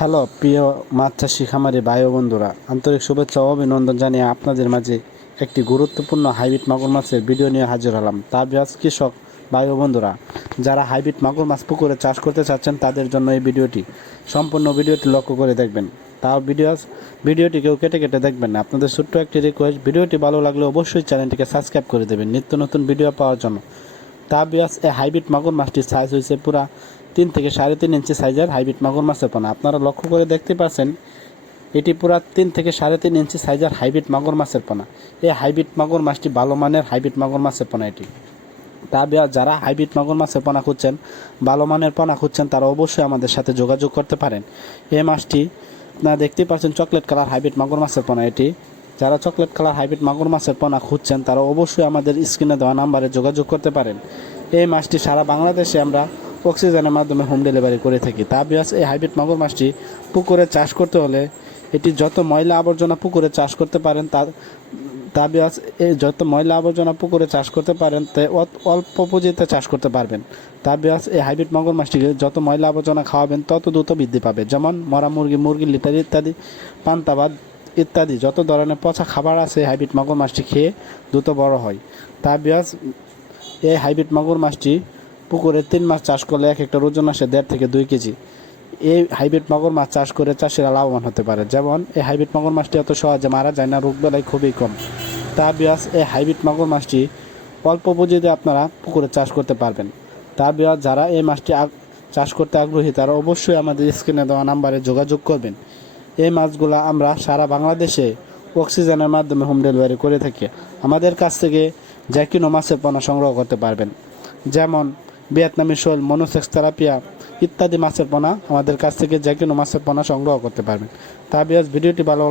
Hello, প্রিয় মাছ চাষি খামারি ভাই বন্ধুরা, আন্তরিক শুভেচ্ছা ও অভিনন্দন জানিয়ে আপনাদের মাঝে একটি গুরুত্বপূর্ণ হাইব্রিড মাগুর মাছের ভিডিও নিয়ে হাজির হলাম। তা ব্যাস কৃষক ভাই বন্ধুরা, যারা হাইব্রিড মাগুর মাছ পুকুরে চাষ করতে চাচ্ছেন, তাদের জন্য এই ভিডিওটি সম্পূর্ণ ভিডিওটি লক্ষ্য করে দেখবেন। তাও ভিডিও ভিডিওটি কেউ কেটে কেটে দেখবেন না। আপনাদের ছোট্ট একটি রিকোয়েস্ট ভিডিওটি ভালো লাগলে অবশ্যই চ্যানেলটিকে সাবস্ক্রাইব করে দেবেন। নিত্য নতুন ভিডিও পাওয়ার জন্য। তা বিয়াস এই হাইব্রিড মাগুর মাছটির সাইজ হয়েছে পুরা তিন থেকে সাড়ে তিন ইঞ্চি সাইজের হাইব্রিড মাগুর মাছের পোনা। আপনারা লক্ষ্য করে দেখতে পাচ্ছেন, এটি পুরা তিন থেকে সাড়ে তিন ইঞ্চি সাইজের হাইব্রিড মাগুর মাছের পোনা। এই হাইব্রিড মাগুর মাছটি ভালো মানের হাইব্রিড মাগুর মাছের পোনা এটি। তা যারা হাইব্রিড মাগুর মাছের পোনা খুঁজছেন, ভালো মানের পোনা খুঁজছেন, তারা অবশ্যই আমাদের সাথে যোগাযোগ করতে পারেন। এই মাছটি আপনারা দেখতেই পাচ্ছেন চকলেট কালার হাইব্রিড মাগুর মাছের পোনা এটি। যারা চকলেট কালার হাইব্রিড মাগুর মাছের পোনা খুঁজছেন, তারা অবশ্যই আমাদের স্ক্রিনে দেওয়া নাম্বারে যোগাযোগ করতে পারেন। এই মাছটি সারা বাংলাদেশে আমরা অক্সিজেনের মাধ্যমে হোম ডেলিভারি করে থাকি। তা বিয়াস, এই হাইব্রিড মাগুর মাছটি পুকুরে চাষ করতে হলে এটি যত ময়লা আবর্জনা পুকুরে চাষ করতে পারেন, তা তা বিয়াস, এই যত ময়লা আবর্জনা পুকুরে চাষ করতে পারেন, তে অল্প পুঁজিতে চাষ করতে পারবেন। তা বিয়াস, এই হাইব্রিড মাগুর মাছটিকে যত ময়লা আবর্জনা খাওয়াবেন, তত দ্রুত বৃদ্ধি পাবে। যেমন মরা মুরগি মুরগি লিটার ইত্যাদি, পান্তা পান্তাবাদ ইত্যাদি। যত ধরনের পচা খাবার আছে হাইব্রিড মাগুর মাছটি খেয়ে দ্রুত বড় হয়। তা বিয়াস এই হাইব্রিড মাগুর মাছটি পুকুরে তিন মাস চাষ করলে এক একটা ওজন আসে দেড় থেকে দুই কেজি। এই হাইব্রিড মাগুর মাছ চাষ করে চাষিরা লাভবান হতে পারে। যেমন, এই হাইব্রিড মাগুর মাছটি এত সহজে মারা যায় না, রোগ বেলায় খুবই কম। তা বিয়াস এই হাইব্রিড মাগুর মাছটি অল্প পুঁজিতে আপনারা পুকুরে চাষ করতে পারবেন। তা বিয়াস যারা এই মাছটি চাষ করতে আগ্রহী, তারা অবশ্যই আমাদের স্ক্রিনে দেওয়া নাম্বারে যোগাযোগ করবেন। এই মাছগুলো আমরা সারা বাংলাদেশে অক্সিজেনের মাধ্যমে হোম ডেলিভারি করে থাকি। আমাদের কাছ থেকে যে কোনো মাছের পোনা সংগ্রহ করতে পারবেন। যেমন ভিয়েতনামি শোল, মনোসেক্স থেরাপিয়া ইত্যাদি মাছের পোনা আমাদের কাছ থেকে যে কোনো মাছের পোনা সংগ্রহ করতে পারবেন। তা ভিডিওটি ভালো